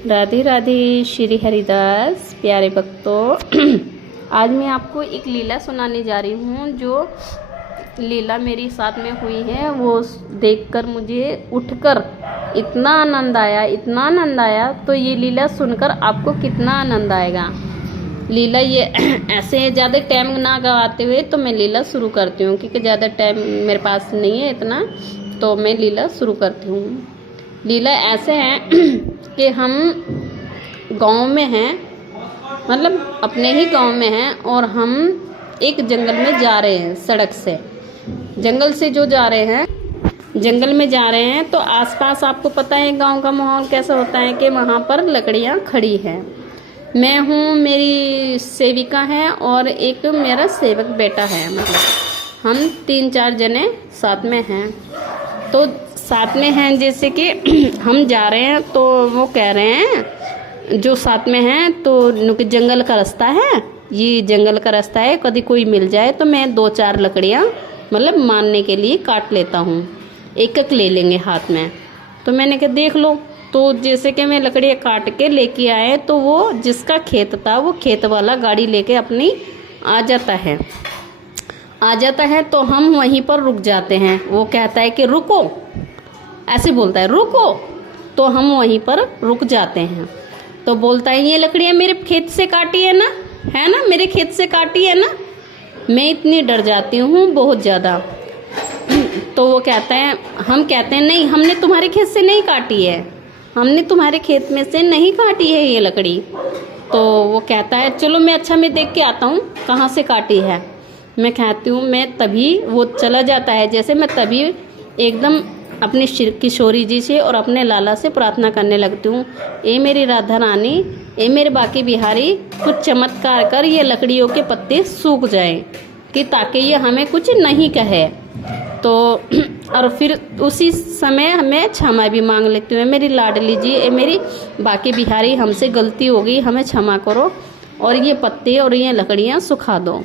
राधे राधे श्री हरिदास प्यारे भक्तों। आज मैं आपको एक लीला सुनाने जा रही हूँ। जो लीला मेरे साथ में हुई है वो देखकर मुझे उठकर इतना आनंद आया, तो ये लीला सुनकर आपको कितना आनंद आएगा। लीला ये ऐसे ज़्यादा टाइम ना गवाते हुए तो मैं लीला शुरू करती हूँ, क्योंकि ज़्यादा टाइम मेरे पास नहीं है इतना, तो मैं लीला शुरू करती हूँ। लीला ऐसे है कि हम गांव में हैं, मतलब अपने ही गांव में हैं, और हम एक जंगल में जा रहे हैं। सड़क से जंगल से जो जा रहे हैं, जंगल में जा रहे हैं, तो आसपास आपको पता है गांव का माहौल कैसा होता है कि वहाँ पर लकड़ियाँ खड़ी हैं। मैं हूँ, मेरी सेविका है और एक मेरा सेवक बेटा है। मतलब हम 3-4 जने साथ में हैं। तो साथ में हैं जैसे कि हम जा रहे हैं, तो वो कह रहे हैं जो साथ में हैं, तो जंगल का रास्ता है, ये जंगल का रास्ता है, कभी कोई मिल जाए तो मैं 2-4 लकड़ियाँ मतलब मारने के लिए काट लेता हूँ, एक एक ले लेंगे हाथ में। तो मैंने कहा देख लो। तो जैसे कि मैं लकड़ियाँ काट के लेके आए, तो वो जिसका खेत था वो खेत वाला गाड़ी लेके अपनी आ जाता है, तो हम वहीं पर रुक जाते हैं। वो कहता है कि रुको, ऐसे बोलता है रुको, तो हम वहीं पर रुक जाते हैं। तो बोलता है ये लकड़ियाँ मेरे खेत से काटी है ना, मेरे खेत से काटी है ना। मैं इतनी डर जाती हूँ बहुत ज़्यादा। तो वो कहता है, हम कहते हैं नहीं, हमने तुम्हारे खेत से नहीं काटी है, हमने तुम्हारे खेत में से नहीं काटी है ये लकड़ी। तो वो कहता है चलो मैं देख के आता हूँ कहाँ से काटी है। मैं कहती हूँ, मैं तभी वो चला जाता है, जैसे मैं तभी एकदम अपनी किशोरी जी से और अपने लाला से प्रार्थना करने लगती हूँ, ए मेरी राधा रानी, ए मेरे बाकी बिहारी, कुछ चमत्कार कर ये लकड़ियों के पत्ते सूख जाए, कि ताकि ये हमें कुछ नहीं कहे। तो और फिर उसी समय मैं क्षमा भी मांग लेती हूँ, मेरी लाडली जी, ए मेरी बाकी बिहारी, हमसे गलती हो गई, हमें क्षमा करो और ये पत्ते और ये लकड़ियाँ सुखा दो।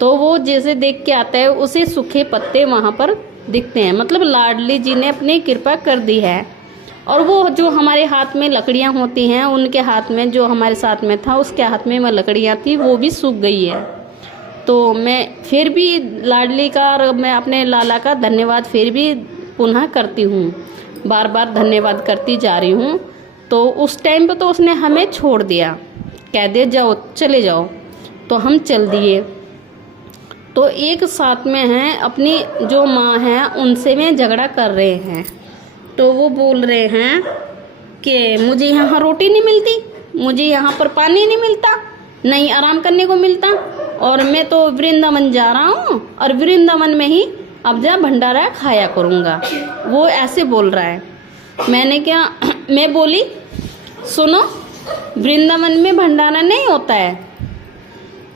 तो वो जैसे देख के आता है, उसे सूखे पत्ते वहाँ पर दिखते हैं। मतलब लाडली जी ने अपनी कृपा कर दी है। और वो जो हमारे हाथ में लकड़ियाँ होती हैं, उनके हाथ में, जो हमारे साथ में था उसके हाथ में वो लकड़ियाँ थी, वो भी सूख गई है। तो मैं फिर भी लाडली का और मैं अपने लाला का धन्यवाद फिर भी पुनः करती हूँ, बार बार धन्यवाद करती जा रही हूँ। तो उस टाइम पे तो उसने हमें छोड़ दिया, कह दे जाओ चले जाओ, तो हम चल दिए। तो एक साथ में हैं, अपनी जो माँ हैं उनसे में झगड़ा कर रहे हैं। तो वो बोल रहे हैं कि मुझे यहाँ रोटी नहीं मिलती, मुझे यहाँ पर पानी नहीं मिलता, नहीं आराम करने को मिलता, और मैं तो वृंदावन जा रहा हूँ और वृंदावन में ही अब जा भंडारा खाया करूँगा। वो ऐसे बोल रहा है। मैं बोली सुनो, वृंदावन में भंडारा नहीं होता है,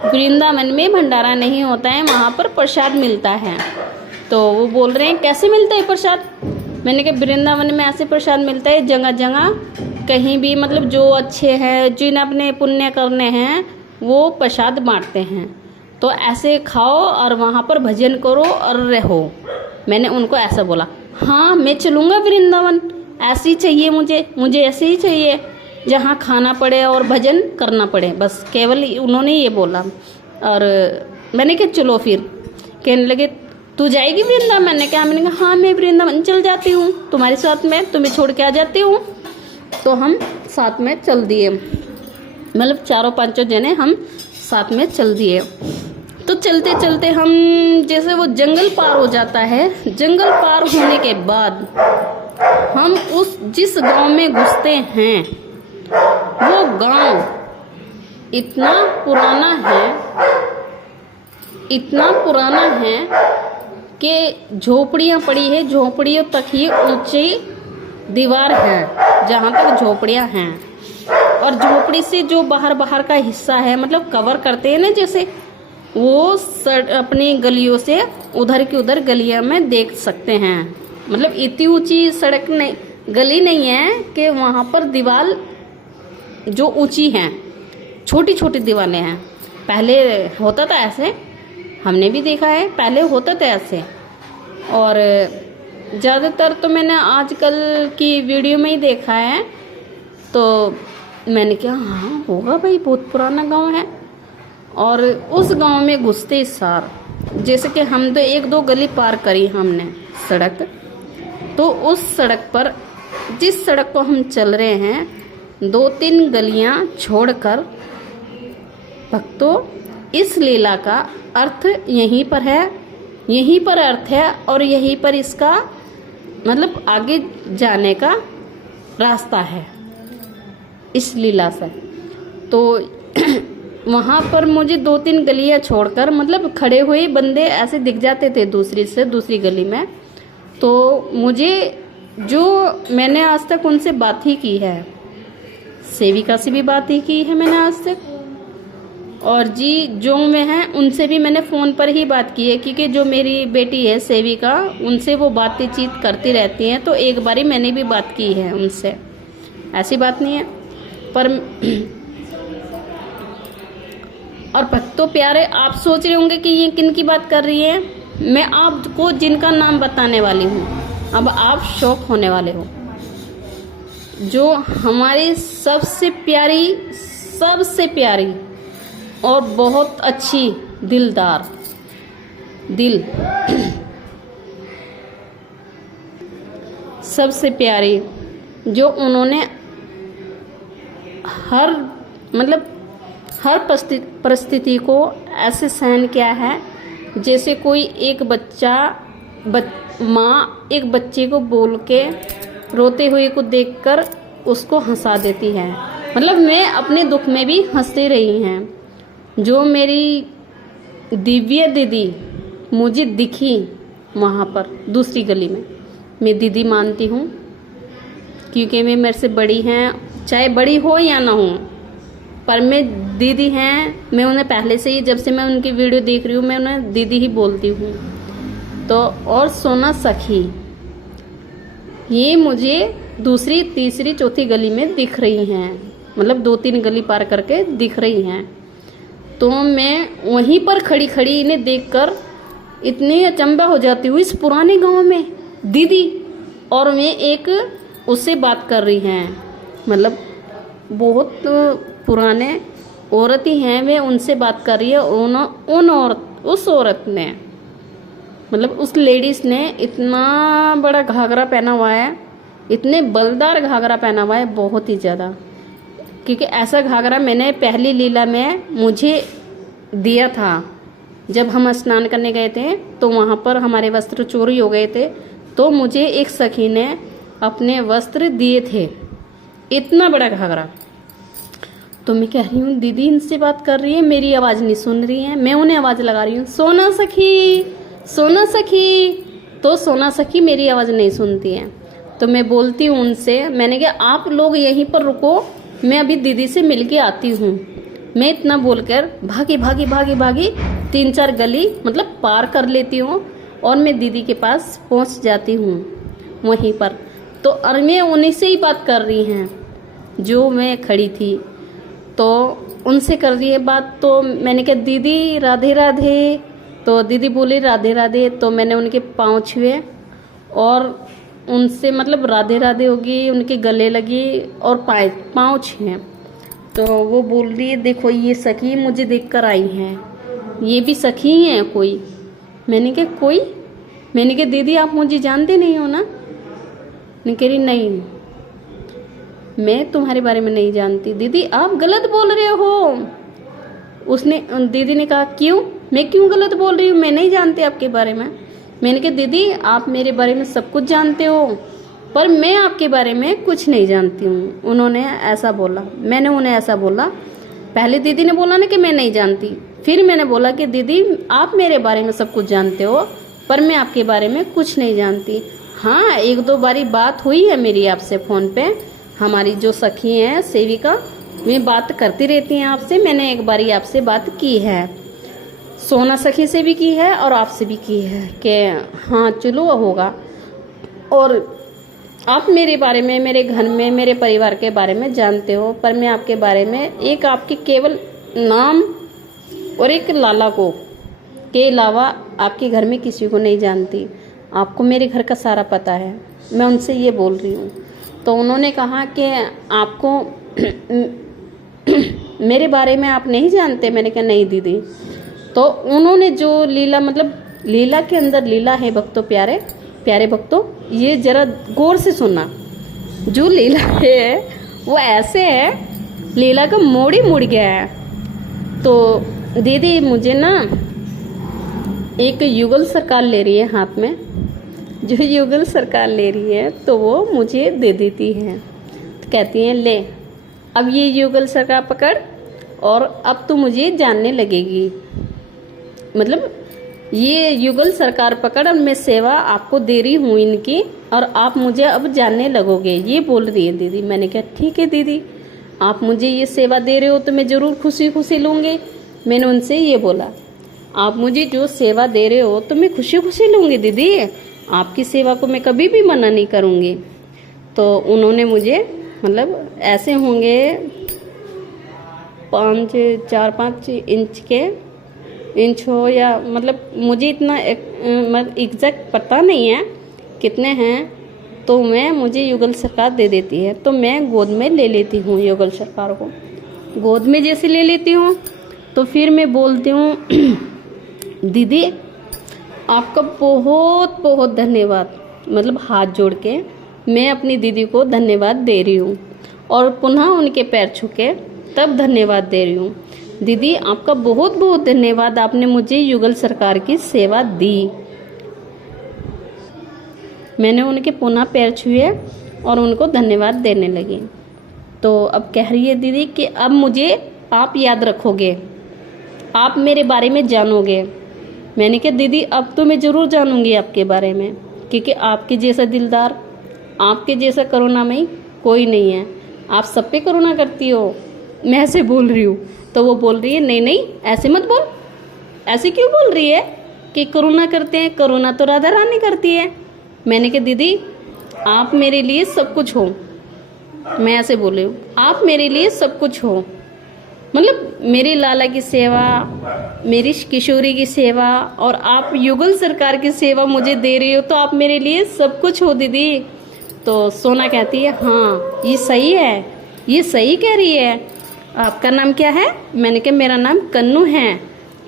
वृंदावन में भंडारा नहीं होता है, वहाँ पर प्रसाद मिलता है। तो वो बोल रहे हैं कैसे मिलता है प्रसाद। मैंने कहा वृंदावन में ऐसे प्रसाद मिलता है, जगह जगह कहीं भी, मतलब जो अच्छे हैं, जिन्हें अपने पुण्य करने हैं, वो प्रसाद बांटते हैं। तो ऐसे खाओ और वहाँ पर भजन करो और रहो। मैंने उनको ऐसा बोला, हाँ मैं चलूँगा वृंदावन, ऐसे ही चाहिए मुझे ऐसे ही चाहिए, जहाँ खाना पड़े और भजन करना पड़े, बस केवल उन्होंने ये बोला। और मैंने कहा चलो फिर। कहने लगे तू जाएगी वृंदावन। मैंने कहा हाँ मैं वृंदावन चल जाती हूँ तुम्हारे साथ में, तुम्हें छोड़ के आ जाती हूँ। तो हम साथ में चल दिए, मतलब 4-5 जने हम साथ में चल दिए। तो चलते चलते हम जैसे वो जंगल पार हो जाता है, जंगल पार होने के बाद हम उस जिस गांव में घुसते हैं, वो गांव इतना पुराना है कि झोपड़ियाँ पड़ी है, झोपड़ियों तक ही ऊंची दीवार है जहाँ तक झोपड़ियाँ हैं। और झोपड़ी से जो बाहर का हिस्सा है, मतलब कवर करते हैं ना, जैसे वो अपनी गलियों से उधर की उधर गलियाँ में देख सकते हैं। मतलब इतनी ऊंची सड़क नहीं, गली नहीं है कि वहाँ पर दीवार जो ऊंची हैं, छोटी छोटी दीवारें हैं। पहले होता था ऐसे, हमने भी देखा है, पहले होता था ऐसे। और ज़्यादातर तो मैंने आजकल की वीडियो में ही देखा है तो मैंने कहा हाँ होगा भाई, बहुत पुराना गांव है। और उस गांव में घुसते सार, जैसे कि हम तो 1-2 गली पार करी हमने सड़क, तो उस सड़क पर, जिस सड़क को हम चल रहे हैं, 2-3 गलियां छोड़कर, भक्तों इस लीला का अर्थ यहीं पर है, यहीं पर अर्थ है और यहीं पर इसका मतलब आगे जाने का रास्ता है इस लीला से। तो वहाँ पर मुझे 2-3 गलियाँ छोड़कर मतलब खड़े हुए बंदे ऐसे दिख जाते थे दूसरी से दूसरी गली में। तो मुझे, जो मैंने आज तक उनसे बात ही की है, सेविका से भी बात ही की है मैंने आज तक, और जी जो में हैं उनसे भी मैंने फ़ोन पर ही बात की है, क्योंकि जो मेरी बेटी है सेविका, उनसे वो बातचीत करती रहती हैं। तो एक बारी मैंने भी बात की है उनसे, ऐसी बात नहीं है। पर और भक्तों प्यारे, आप सोच रहे होंगे कि ये किन की बात कर रही है। मैं आपको जिनका नाम बताने वाली हूँ, अब आप शॉक होने वाले हो। जो हमारी सबसे प्यारी और बहुत अच्छी दिलदार दिल सबसे प्यारी, जो उन्होंने हर परिस्थिति को ऐसे सहन किया है, जैसे कोई एक माँ एक बच्चे को बोल के रोते हुए को देखकर उसको हंसा देती है। मतलब मैं अपने दुख में भी हंसती रही हैं। जो मेरी दिव्य दीदी मुझे दिखी वहाँ पर दूसरी गली में, मैं दीदी मानती हूँ, क्योंकि वे मेरे से बड़ी हैं, चाहे बड़ी हो या ना हो, पर मैं दीदी हैं। मैं उन्हें पहले से ही, जब से मैं उनकी वीडियो देख रही हूँ, मैं उन्हें दीदी ही बोलती हूँ। तो और सोना सखी, ये मुझे दूसरी, तीसरी, चौथी गली में दिख रही हैं, मतलब 2-3 गली पार करके दिख रही हैं। तो मैं वहीं पर खड़ी खड़ी इन्हें देखकर इतनी अचंभा हो जाती हूँ, इस पुराने गांव में दीदी और मैं एक उससे बात कर रही हैं, मतलब बहुत पुराने औरत ही हैं, वे उनसे बात कर रही है। उस औरत ने, मतलब उस लेडीज ने इतना बड़ा घाघरा पहना हुआ है, इतने बलदार घाघरा पहना हुआ है, बहुत ही ज़्यादा, क्योंकि ऐसा घाघरा मैंने पहली लीला में मुझे दिया था। जब हम स्नान करने गए थे तो वहाँ पर हमारे वस्त्र चोरी हो गए थे, तो मुझे एक सखी ने अपने वस्त्र दिए थे, इतना बड़ा घाघरा। तो मैं कह रही हूँ दीदी इनसे बात कर रही है, मेरी आवाज़ नहीं सुन रही है। मैं उन्हें आवाज़ लगा रही हूँ, सोना सखी, सोना सखी। तो सोना सखी मेरी आवाज़ नहीं सुनती है। तो मैं बोलती हूँ उनसे, मैंने कहा आप लोग यहीं पर रुको, मैं अभी दीदी से मिल के आती हूँ। मैं इतना बोलकर भागी 3-4 गली मतलब पार कर लेती हूँ और मैं दीदी के पास पहुँच जाती हूँ वहीं पर। तो और मैं उन्हीं से ही बात कर रही हैं जो मैं खड़ी थी, तो उनसे कर रही है बात। तो मैंने कहा दीदी राधे राधे। तो दीदी बोली राधे राधे। तो मैंने उनके पाँव छुए और उनसे मतलब राधे राधे होगी, उनके गले लगी और पाँव छुए। तो वो बोल रही है देखो ये सखी मुझे देखकर आई हैं, ये भी सखी ही हैं कोई। मैंने कहा कोई? मैंने कहा दीदी आप मुझे जानते नहीं हो ना? नहीं, कह रही नहीं मैं तुम्हारे बारे में नहीं जानती। दीदी आप गलत बोल रहे हो। दीदी ने कहा क्यों? मैं क्यों गलत बोल रही हूँ? मैं नहीं जानती आपके बारे में। मैंने कहा दीदी आप मेरे बारे में सब कुछ जानते हो, पर मैं आपके बारे में कुछ नहीं जानती हूँ। उन्होंने ऐसा बोला, मैंने उन्हें ऐसा बोला। पहले दीदी ने बोला ना कि मैं नहीं जानती, फिर मैंने बोला कि दीदी आप मेरे बारे में सब कुछ जानते हो, पर मैं आपके बारे में कुछ नहीं जानती। हाँ 1-2 बारी बात हुई है मेरी आपसे फ़ोन पे। हमारी जो सखी हैं सेविका, वे बात करती रहती हैं आपसे। मैंने एक बारी आपसे बात की है, सोना सखी से भी की है और आपसे भी की है कि हाँ चलो होगा। और आप मेरे बारे में, मेरे घर में, मेरे परिवार के बारे में जानते हो, पर मैं आपके बारे में एक आपके केवल नाम और एक लाला को के अलावा आपके घर में किसी को नहीं जानती। आपको मेरे घर का सारा पता है। मैं उनसे ये बोल रही हूँ। तो उन्होंने कहा कि आपको मेरे बारे में आप नहीं जानते। मैंने कहा नहीं दीदी। तो उन्होंने जो लीला, मतलब लीला के अंदर लीला है भक्तों, प्यारे प्यारे भक्तों, ये जरा गौर से सुनना। जो लीला है वो ऐसे है, लीला का मोड़ ही मुड़ गया है। तो दीदी मुझे ना एक युगल सरकार ले रही है हाथ में, जो युगल सरकार ले रही है तो वो मुझे दे देती है। तो कहती है ले अब ये युगल सरकार पकड़ और अब तो मुझे जानने लगेगी, मतलब ये युगल सरकार पकड़, अब मैं सेवा आपको दे रही हूँ इनकी और आप मुझे अब जानने लगोगे, ये बोल रही है दीदी। मैंने कहा ठीक है दीदी, आप मुझे ये सेवा दे रहे हो तो मैं ज़रूर खुशी खुशी लूँगी। मैंने उनसे ये बोला, आप मुझे जो सेवा दे रहे हो तो मैं खुशी खुशी लूँगी दीदी, आपकी सेवा को मैं कभी भी मना नहीं करूँगी। तो उन्होंने मुझे, मतलब ऐसे होंगे 4-5 इंच हो, या मतलब मुझे इतना मतलब एग्जैक्ट पता नहीं है कितने हैं। तो मुझे युगल सरकार दे देती है तो मैं गोद में ले लेती हूँ युगल सरकार को। गोद में जैसे ले लेती हूँ तो फिर मैं बोलती हूँ दीदी आपका बहुत बहुत धन्यवाद, मतलब हाथ जोड़ के मैं अपनी दीदी को धन्यवाद दे रही हूँ और पुनः उनके पैर छू के तब धन्यवाद दे रही हूँ। दीदी आपका बहुत बहुत धन्यवाद, आपने मुझे युगल सरकार की सेवा दी। मैंने उनके पुनः पैर छुए और उनको धन्यवाद देने लगी। तो अब कह रही है दीदी कि अब मुझे आप याद रखोगे, आप मेरे बारे में जानोगे। मैंने कहा दीदी अब तो मैं ज़रूर जानूंगी आपके बारे में, क्योंकि आपके जैसा दिलदार, आपके जैसा करुणामयी कोई नहीं है, आप सब पे करुणा करती हो। मैं ऐसे बोल रही हूँ तो वो बोल रही है नहीं नहीं ऐसे मत बोल। ऐसे क्यों बोल रही है कि करुणा करते हैं, करुणा तो राधा रानी करती है। मैंने कहा दीदी आप मेरे लिए सब कुछ हो। मैं ऐसे बोल रही हूँ, आप मेरे लिए सब कुछ हो, मतलब मेरी लाला की सेवा, मेरी किशोरी की सेवा और आप युगल सरकार की सेवा मुझे दे रही हो तो आप मेरे लिए सब कुछ हो दीदी। तो सोना कहती है हाँ ये सही है, ये सही कह रही है। आपका नाम क्या है? मैंने कहा मेरा नाम कन्नू है।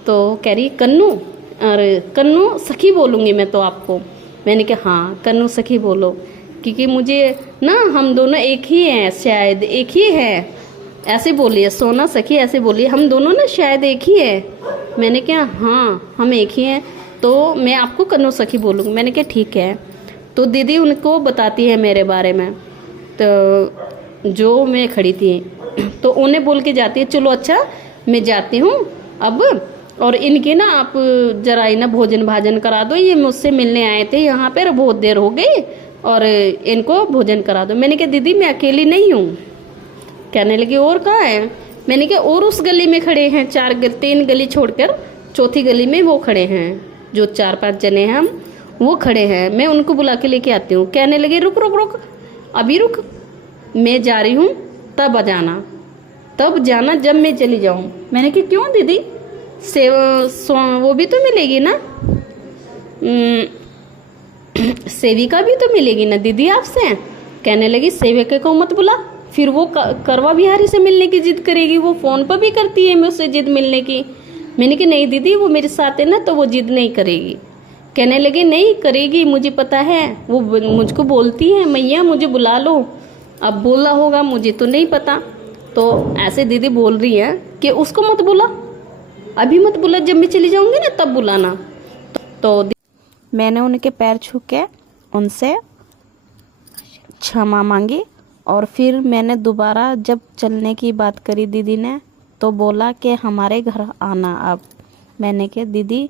तो कह रही कन्नू, और कन्नू सखी बोलूँगी मैं तो आपको। मैंने कहा हाँ कन्नू सखी बोलो, क्योंकि मुझे ना हम दोनों एक ही हैं, शायद एक ही है। ऐसे बोलिए सोना सखी, ऐसे बोलिए हम दोनों ना शायद एक ही है। मैंने कहा हाँ हम एक ही हैं, तो मैं आपको कन्नू सखी बोलूँगी। मैंने कहा ठीक है। तो दीदी उनको बताती है मेरे बारे में, तो जो मैं खड़ी थी तो उन्हें बोल के जाती है चलो अच्छा मैं जाती हूँ अब, और इनके ना आप जरा ना भोजन भाजन करा दो, ये मुझसे मिलने आए थे यहाँ पर, बहुत देर हो गई और इनको भोजन करा दो। मैंने कहा दीदी मैं अकेली नहीं हूँ। कहने लगी और कहाँ है? मैंने कहा और उस गली में खड़े हैं, 3 गली छोड़कर चौथी गली में वो खड़े हैं, जो 4-5 जने हैं हम, वो खड़े हैं, मैं उनको बुला के लेके आती हूँ। कहने लगी रुक रुक रुक अभी रुक, मैं जा रही हूँ तब जाना जब मैं चली जाऊँ। मैंने कहा क्यों दीदी, वो भी तो मिलेगी ना, सेविका भी तो मिलेगी ना दीदी आपसे। कहने लगी सेविका को मत बुला, फिर वो करवा बिहारी से मिलने की जिद करेगी, वो फ़ोन पर भी करती है मुझसे जिद मिलने की। मैंने कहा नहीं दीदी वो मेरे साथ है ना तो वो जिद नहीं करेगी। कहने लगे नहीं करेगी, मुझे पता है, वो मुझको बोलती है मैया मुझे बुला लो। अब बोला होगा मुझे तो नहीं पता। तो ऐसे दीदी बोल रही है कि उसको मत बुला, अभी मत बुला, जब मैं चली जाऊंगी ना तब बुलाना। तो मैंने उनके पैर छू के उनसे क्षमा मांगी और फिर मैंने दोबारा जब चलने की बात करी दीदी ने तो बोला कि हमारे घर आना अब। मैंने कहा दीदी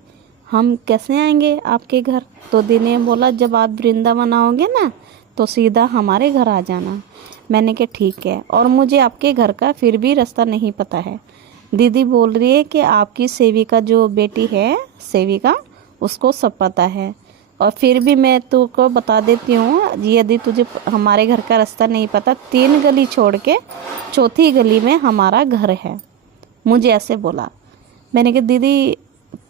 हम कैसे आएंगे आपके घर? तो दीदी ने बोला जब आप वृंदावन आओगे ना तो सीधा हमारे घर आ जाना। मैंने कहा ठीक है, और मुझे आपके घर का फिर भी रास्ता नहीं पता है। दीदी बोल रही है कि आपकी सेविका जो बेटी है सेविका, उसको सब पता है, और फिर भी मैं तुमको बता देती हूँ यदि तुझे हमारे घर का रास्ता नहीं पता, 3 गली छोड़ के चौथी गली में हमारा घर है। मुझे ऐसे बोला। मैंने कहा दीदी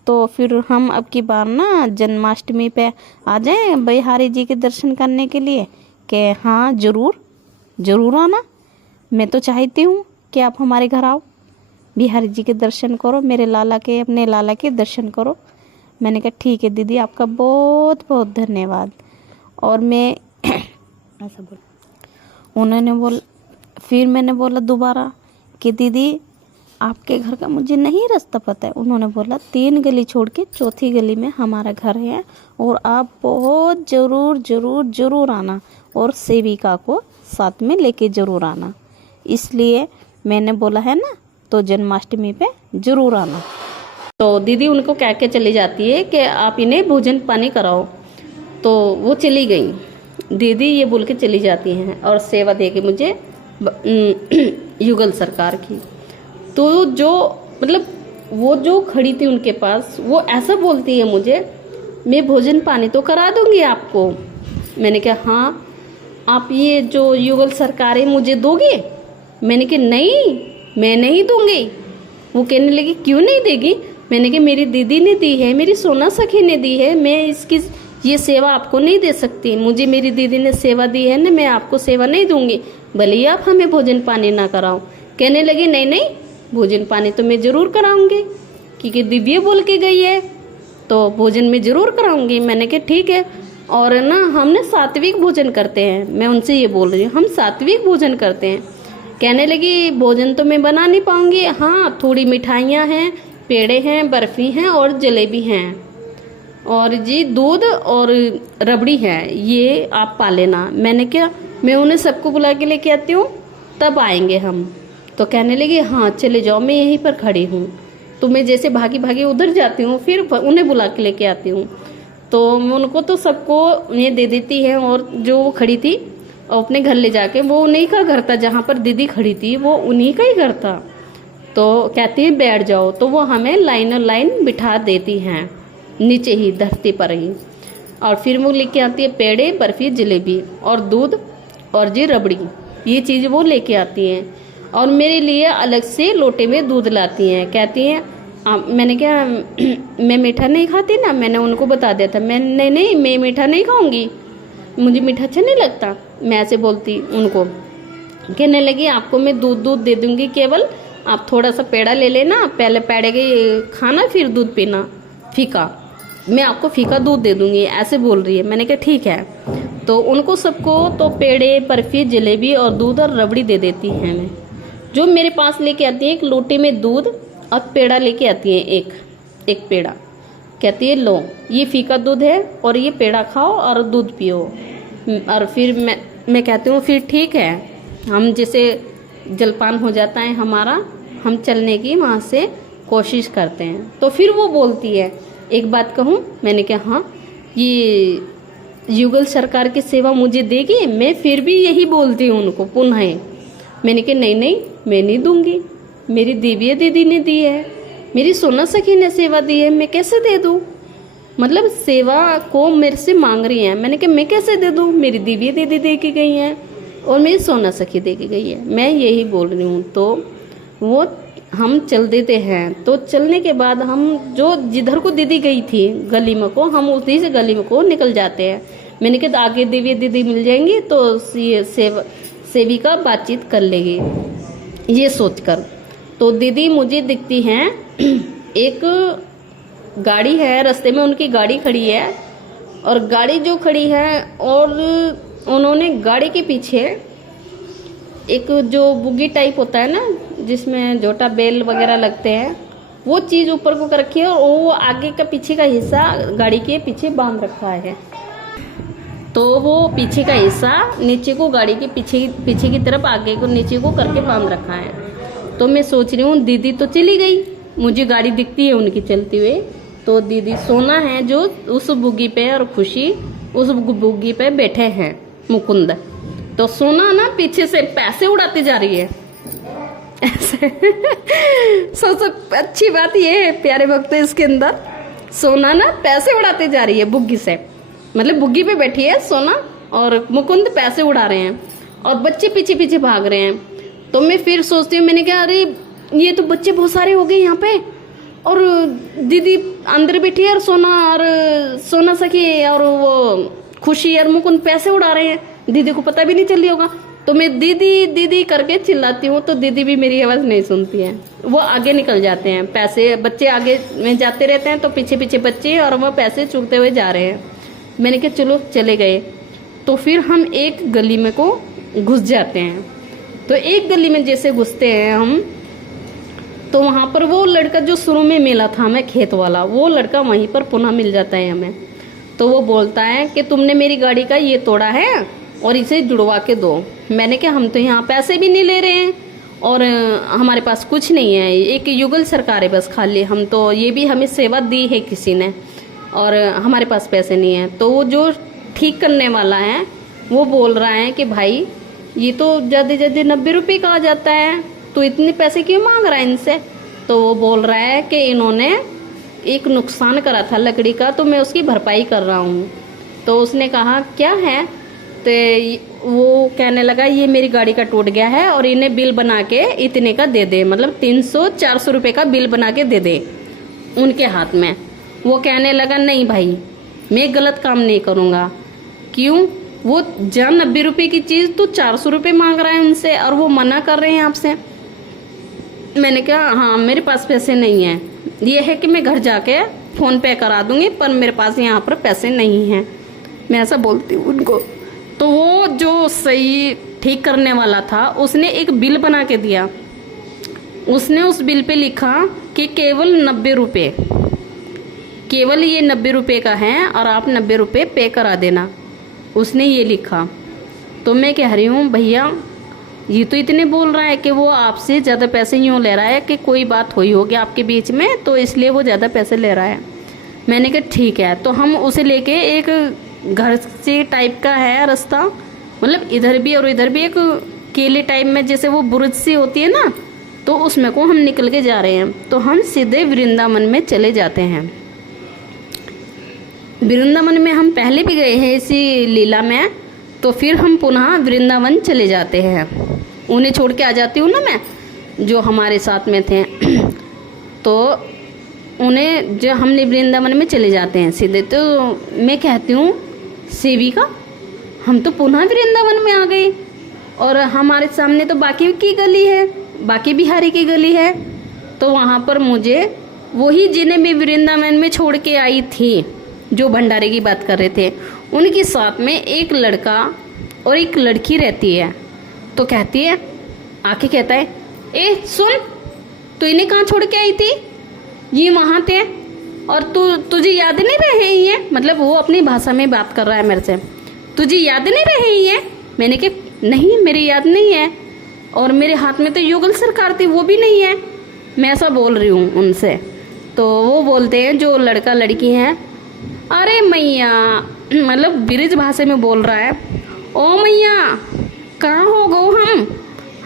तो फिर हम अब की बार ना जन्माष्टमी पे आ जाएं बिहारी जी के दर्शन करने के लिए? कि हाँ ज़रूर, ज़रूर आना। मैं तो चाहती हूँ कि आप हमारे घर आओ, बिहारी जी के दर्शन करो, मेरे लाला के, अपने लाला के दर्शन करो। मैंने कहा ठीक है दीदी, आपका बहुत बहुत धन्यवाद। और मैं ऐसा बोल, उन्होंने बोल, फिर मैंने बोला दोबारा कि दीदी आपके घर का मुझे नहीं रास्ता पता है। उन्होंने बोला 3 गली छोड़ के चौथी गली में हमारा घर है और आप बहुत ज़रूर ज़रूर ज़रूर आना और सेविका को साथ में लेके ज़रूर आना। इसलिए मैंने बोला है ना, तो जन्माष्टमी पे ज़रूर आना। तो दीदी उनको कह के चली जाती है कि आप इन्हें भोजन पानी कराओ। तो वो चली गई, दीदी ये बोल के चली जाती हैं और सेवा दे के मुझे युगल सरकार की। तो जो मतलब वो जो खड़ी थी उनके पास, वो ऐसा बोलती है मुझे, मैं भोजन पानी तो करा दूंगी आपको। मैंने कहा हाँ, आप ये जो युगल सरकार है मुझे दोगे? मैंने कहा नहीं, मैं नहीं दूंगी। वो कहने लगी क्यों नहीं देगी? मैंने कहा मेरी दीदी ने दी है, मेरी सोना सखी ने दी है, मैं इसकी ये सेवा आपको नहीं दे सकती। मुझे मेरी दीदी ने सेवा दी है ना, मैं आपको सेवा नहीं दूंगी, भले ही आप हमें भोजन पानी ना कराओ। कहने लगी नहीं नहीं, भोजन पानी तो मैं जरूर कराऊंगी, क्योंकि दिव्य बोल के गई है तो भोजन में जरूर कराऊंगी। मैंने कहा ठीक है। और ना हमने सात्विक भोजन करते हैं, मैं उनसे ये बोल रही हूँ, हम सात्विक भोजन करते हैं। कहने लगी भोजन तो मैं बना नहीं पाऊंगी, हाँ थोड़ी मिठाइयाँ हैं, पेड़े हैं, बर्फी हैं और जलेबी हैं, और जी दूध और रबड़ी है, ये आप पा लेना। मैंने क्या, मैं उन्हें सबको बुला के लेके आती हूँ, तब आएंगे हम। तो कहने लगी हाँ चले जाओ, मैं यहीं पर खड़ी हूँ। तो मैं जैसे भागी भागी उधर जाती हूँ, फिर उन्हें बुला के लेके आती हूँ। तो मैं उनको तो सबको ये दे देती है, और जो वो खड़ी थी और अपने घर ले जाके, वो उन्हीं का घर था जहाँ पर दीदी खड़ी थी, वो उन्हीं का ही घर था। तो कहती है बैठ जाओ, तो वो हमें लाइन लाइन बिठा देती हैं नीचे ही धरती पर ही। और फिर वो लेके आती है पेड़े, बर्फी, जलेबी और दूध और जी रबड़ी, ये चीज़ वो लेके आती हैं। और मेरे लिए अलग से लोटे में दूध लाती हैं। कहती हैं मैंने क्या, मैं मीठा नहीं खाती ना, मैंने उनको बता दिया था, मैं नहीं मैं मीठा नहीं खाऊंगी, मुझे मीठा अच्छा नहीं लगता, मैं ऐसे बोलती उनको। कहने लगी आपको मैं दूध दे दूंगी, केवल आप थोड़ा सा पेड़ा ले लेना, पहले पेड़े के खाना फिर दूध पीना, फीका, मैं आपको फीका दूध दे दूंगी, ऐसे बोल रही है। मैंने कहा ठीक है। तो उनको सबको तो पेड़े, बर्फी, जलेबी और दूध और रबड़ी दे देती हैं। मैं जो मेरे पास लेके आती है, एक लोटे में दूध और पेड़ा लेके आती है, एक पेड़ा। कहती है लो ये फीका दूध है और ये पेड़ा खाओ और दूध पियो। और फिर मैं कहती हूँ फिर ठीक है, हम जैसे जलपान हो जाता है हमारा, हम चलने की वहाँ से कोशिश करते हैं। तो फिर वो बोलती है एक बात कहूँ? मैंने कहा हाँ, ये युगल सरकार की सेवा मुझे देगी? मैं फिर भी यही बोलती हूँ उनको पुनः। मैंने कहा नहीं मैं नहीं दूंगी, मेरी दिव्य दीदी ने दी है, मेरी सोना सखी ने सेवा दी है, मैं कैसे दे दूँ? मतलब सेवा को मेरे से मांग रही हैं। मैंने कहा मैं कैसे दे दूँ, मेरी दिव्य दीदी दे के गई हैं और मेरी सोना सखी दे के गई है, मैं यही बोल रही हूँ। तो वो हम चल देते हैं। तो चलने के बाद हम जो जिधर को दीदी गई थी गली में को, हम उसी से गली में को निकल जाते हैं। मैंने कहा आगे दिव्य दीदी मिल जाएंगी तो सेविका बातचीत कर लेगी, ये सोचकर। तो दीदी मुझे दिखती हैं, एक गाड़ी है रास्ते में, उनकी गाड़ी खड़ी है, और गाड़ी जो खड़ी है और उन्होंने गाड़ी के पीछे एक जो बुगी टाइप होता है ना, जिसमें झोटा बेल वगैरह लगते हैं, वो चीज़ ऊपर को कर रखी है, और वो आगे का पीछे का हिस्सा गाड़ी के पीछे बांध रखा है। तो वो पीछे का हिस्सा नीचे को गाड़ी के पीछे की तरफ आगे को नीचे को करके बांध रखा है। तो मैं सोच रही हूँ दीदी तो चली गई, मुझे गाड़ी दिखती है उनकी चलती हुई, तो दीदी सोना है जो उस बुगी पे और खुशी उस बुगी पे बैठे हैं मुकुंद। तो सोना ना पीछे से पैसे उड़ाती जा रही है ऐसे। सबसे अच्छी बात ये है प्यारे भक्त, इसके अंदर सोना ना पैसे उड़ाती जा रही है बुग्गी से, मतलब बुग्गी पे बैठी है सोना और मुकुंद पैसे उड़ा रहे हैं और बच्चे पीछे पीछे भाग रहे हैं। तो मैं फिर सोचती हूँ, मैंने कहा अरे ये तो बच्चे बहुत सारे हो गए यहाँ पे, और दीदी अंदर बैठी है और सोना सखी और वो खुशी और मुकुंद पैसे उड़ा रहे हैं, दीदी को पता भी नहीं चली होगा। तो मैं दीदी दीदी करके चिल्लाती हूँ, तो दीदी भी मेरी आवाज़ नहीं सुनती है, वो आगे निकल जाते हैं। पैसे बच्चे आगे में जाते रहते हैं, तो पीछे पीछे बच्चे और वो पैसे चुगते हुए जा रहे हैं। मैंने कहा चलो चले गए। तो फिर हम एक गली में को घुस जाते हैं। तो एक गली में जैसे घुसते हैं हम, तो वहाँ पर वो लड़का जो शुरू में मिला था हमें खेत वाला, वो लड़का वहीं पर पुनः मिल जाता है हमें। तो वो बोलता है कि तुमने मेरी गाड़ी का ये तोड़ा है और इसे जुड़वा के दो। मैंने कहा हम तो यहाँ पैसे भी नहीं ले रहे हैं और हमारे पास कुछ नहीं है, एक युगल सरकार है बस खाली, हम तो ये भी हमें सेवा दी है किसी ने और हमारे पास पैसे नहीं है। तो वो जो ठीक करने वाला है वो बोल रहा है कि भाई ये तो ज़्यादा 90 रुपये का आ जाता है, तो इतने पैसे क्यों मांग रहा है इनसे। तो वो बोल रहा है कि इन्होंने एक नुकसान करा था लकड़ी का, तो मैं उसकी भरपाई कर रहा हूँ। तो उसने कहा क्या है, तो वो कहने लगा ये मेरी गाड़ी का टूट गया है और इन्हें बिल बना के इतने का दे दे, मतलब 300-400 रुपये का बिल बना के दे दे उनके हाथ में। वो कहने लगा नहीं भाई मैं गलत काम नहीं करूँगा। क्यों, वो 90 रुपये की चीज़ तो 400 रुपये मांग रहा है उनसे और वो मना कर रहे हैं आपसे। मैंने कहा हाँ मेरे पास पैसे नहीं है, ये है कि मैं घर जाके फ़ोन पे करा दूंगी, पर मेरे पास यहाँ पर पैसे नहीं हैं, मैं ऐसा बोलती हूँ उनको। तो वो जो सही ठीक करने वाला था उसने एक बिल बना के दिया। उसने उस बिल पे लिखा कि केवल 90 रुपये, केवल ये 90 रुपये का है और आप 90 रुपये पे करा देना, उसने ये लिखा। तो मैं कह रही हूँ भैया ये तो इतने बोल रहा है कि वो आपसे ज़्यादा पैसे यूँ ले रहा है कि कोई बात हुई होगी आपके बीच में, तो इसलिए वो ज़्यादा पैसे ले रहा है। मैंने कहा ठीक है। तो हम उसे लेके एक घर से टाइप का है रास्ता, मतलब इधर भी और इधर भी एक केले टाइप में जैसे वो बुरुज सी होती है ना, तो उसमें को हम निकल के जा रहे हैं। तो हम सीधे वृंदावन में चले जाते हैं। वृंदावन में हम पहले भी गए हैं इसी लीला में, तो फिर हम पुनः वृंदावन चले जाते हैं। उन्हें छोड़ के आ जाती हूँ ना मैं, जो हमारे साथ में थे, तो उन्हें जो हमने वृंदावन में चले जाते हैं सीधे। तो मैं कहती हूँ सेविका हम तो पुनः वृंदावन में आ गए और हमारे सामने तो बाकी की गली है, बाकी बिहारी की गली है। तो वहाँ पर मुझे वही जिन्हें मैं वृंदावन में छोड़ के आई थी, जो भंडारे की बात कर रहे थे, उनके साथ में एक लड़का और एक लड़की रहती है। तो कहती है, आके कहता है ए सुन, तो इन्हें कहाँ छोड़ के आई थी, ये वहाँ थे और तुझे याद नहीं रहे ये, मतलब वो अपनी भाषा में बात कर रहा है मेरे से, तुझे याद नहीं रहे ये। मैंने कहा नहीं मेरी याद नहीं है, और मेरे हाथ में तो युगल सरकार थी वो भी नहीं है, मैं ऐसा बोल रही हूँ उनसे। तो वो बोलते हैं जो लड़का लड़की हैं, अरे मैया, मतलब ब्रिज भाषा में बोल रहा है, ओ मैया कहाँ हो गो,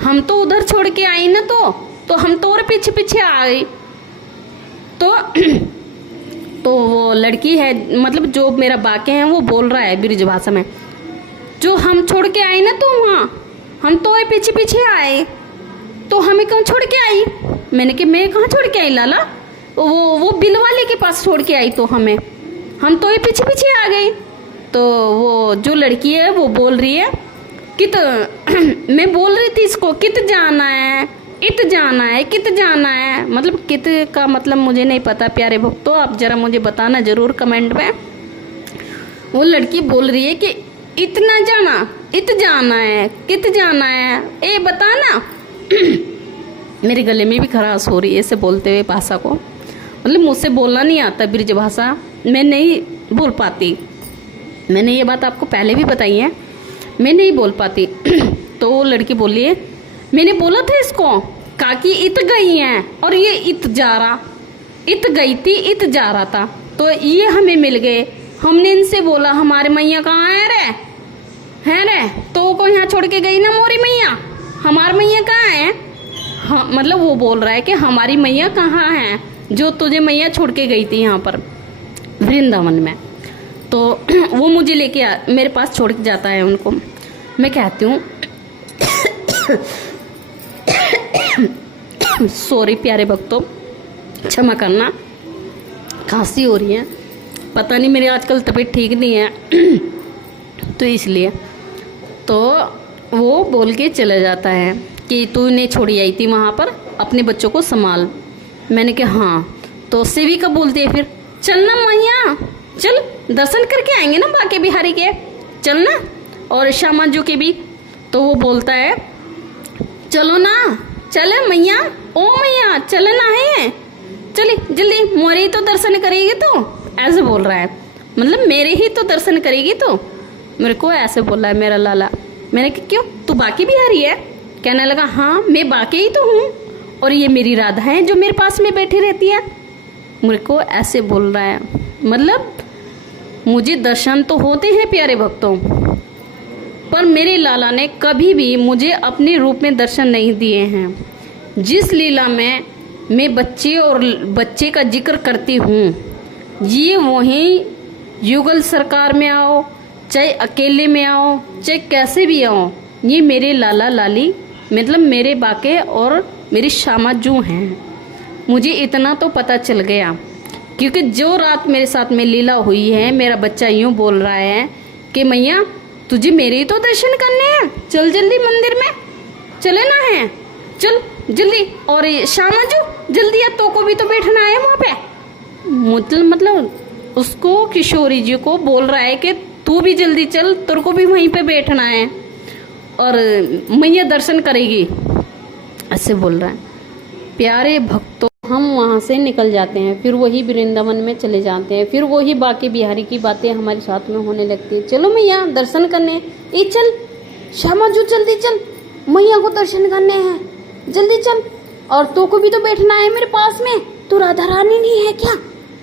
हम तो उधर छोड़ के आई ना, तो हम तो और पीछे पीछे आ गई। तो वो लड़की है, मतलब जो मेरा बाके हैं, वो बोल रहा है ब्रिज भाषा में, जो हम छोड़ के आई ना तो वहाँ हम तो और पीछे पीछे आए, तो हमें कहाँ छोड़ के आई। मैंने कहा मैं कहाँ छोड़ के आई लाला, वो बिल वाले के पास छोड़ के आई, तो हम तो ये पीछे पीछे आ गए। तो वो जो लड़की है वो बोल रही है कित मैं बोल रही थी इसको कित जाना है, इत जाना है, कित जाना है, मतलब कित का मतलब मुझे नहीं पता प्यारे भक्तों, आप जरा मुझे बताना जरूर कमेंट में। वो लड़की बोल रही है कि इतना जाना, इत जाना है, कित जाना है, ए बताना। मेरे गले में भी खराश हो रही है ऐसे बोलते हुए भाषा को, मतलब मुझसे बोलना नहीं आता ब्रिज भाषा, मैं नहीं बोल पाती। मैंने ये बात आपको पहले भी बताई है, मैं नहीं बोल पाती। तो वो लड़की बोली है, मैंने बोला था इसको काकी इत गई हैं और ये इत जा रहा, इत गई थी इत जा रहा था, तो ये हमें मिल गए। हमने इनसे बोला हमारे मैया कहाँ है रे, तो को यहाँ छोड़ के गई ना मोरी मैया, हमारी मैया कहाँ है। हाँ, मतलब वो बोल रहा है कि हमारी मैया कहाँ है जो तुझे मैया छोड़ के गई थी यहाँ पर वृंदावन में। तो वो मुझे लेके मेरे पास छोड़ के जाता है उनको। मैं कहती हूँ सॉरी प्यारे भक्तों, क्षमा करना, खांसी हो रही है, पता नहीं मेरी आजकल तबीयत ठीक नहीं है तो इसलिए। तो वो बोल के चला जाता है कि तूने छोड़ी आई थी वहाँ पर, अपने बच्चों को संभाल। मैंने कहा हाँ। तो सेविका बोलती है फिर, चल ना मैया, चल दर्शन करके आएंगे ना बाके बिहारी के, चल ना, और श्यामा जी के भी। तो वो बोलता है चलो ना, चले मैया, ओ मैया चलना है, चले जल्दी, मोरे ही तो दर्शन करेगी तो, ऐसे बोल रहा है, मतलब मेरे ही तो दर्शन करेगी तो, मेरे को ऐसे बोल रहा है मेरा लाला। मैंने कहा क्यों, तू बाकी बिहारी है? कहने लगा हाँ मैं बाकी ही तो हूँ, और ये मेरी राधा है जो मेरे पास में बैठी रहती है। मेरे को ऐसे बोल रहा है, मतलब मुझे दर्शन तो होते हैं प्यारे भक्तों, पर मेरे लाला ने कभी भी मुझे अपने रूप में दर्शन नहीं दिए हैं। जिस लीला में मैं बच्चे और बच्चे का जिक्र करती हूँ, ये वहीं युगल सरकार में आओ, चाहे अकेले में आओ, चाहे कैसे भी आओ, ये मेरे लाला लाली मतलब मेरे बाके और मेरी श्यामा जू हैं। मुझे इतना तो पता चल गया, क्योंकि जो रात मेरे साथ में लीला हुई है, मेरा बच्चा यूँ बोल रहा है कि मैया तुझे मेरे ही तो दर्शन करने हैं, चल जल्दी मंदिर में, चले ना है, चल जल्दी, और श्यामा जू जल्दी, अब तो को भी तो बैठना है वहाँ पे। मतलब उसको किशोरी जी को बोल रहा है कि तू भी जल्दी चल, तेरे को भी वहीं पे बैठना है और मैया दर्शन करेगी, ऐसे बोल रहा है। प्यारे भक्तों, हम वहाँ से निकल जाते हैं, फिर वही वृंदावन में चले जाते हैं, फिर वही बाके बिहारी की बातें हमारे साथ में होने लगती है। चलो मैया दर्शन करने, ए चल श्यामा जू जल्दी चल, मैया को दर्शन करने हैं, जल्दी चल, और तो को भी तो बैठना है मेरे पास में, तू राधा रानी नहीं है क्या,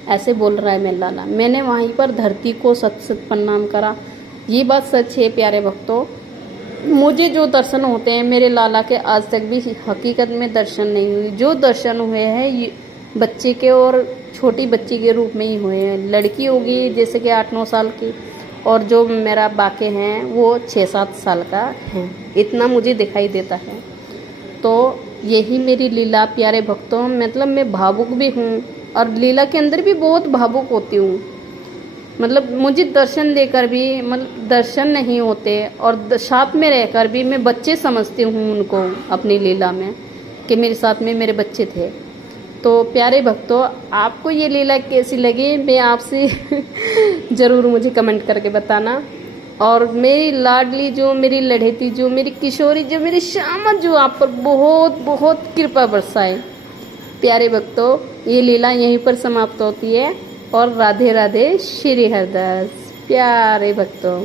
ऐसे बोल रहा है मेरा लाला। मैंने वहीं पर धरती को सत सत प्रणाम करा। ये बात सच है प्यारे भक्तों, मुझे जो दर्शन होते हैं मेरे लाला के आज तक भी हकीकत में दर्शन नहीं हुए। जो दर्शन हुए हैं ये बच्चे के और छोटी बच्ची के रूप में ही हुए हैं। लड़की होगी जैसे कि 8-9 साल की, और जो मेरा बाके हैं वो 6-7 साल का है, इतना मुझे दिखाई देता है। तो यही मेरी लीला प्यारे भक्तों, मतलब मैं भावुक भी हूँ और लीला के अंदर भी बहुत भावुक होती हूँ। मतलब मुझे दर्शन देकर भी मतलब दर्शन नहीं होते, और साथ में रहकर भी मैं बच्चे समझती हूँ उनको अपनी लीला में, कि मेरे साथ में मेरे बच्चे थे। तो प्यारे भक्तों, आपको ये लीला कैसी लगी मैं आपसे ज़रूर मुझे कमेंट करके बताना। और मेरी लाडली जो मेरी लड़ेती जो मेरी किशोरी जो मेरी श्यामा जो आप पर बहुत बहुत कृपा बरसाए। प्यारे भक्तों, ये लीला यहीं पर समाप्त होती है, और राधे राधे श्री हरदास। प्यारे भक्तों।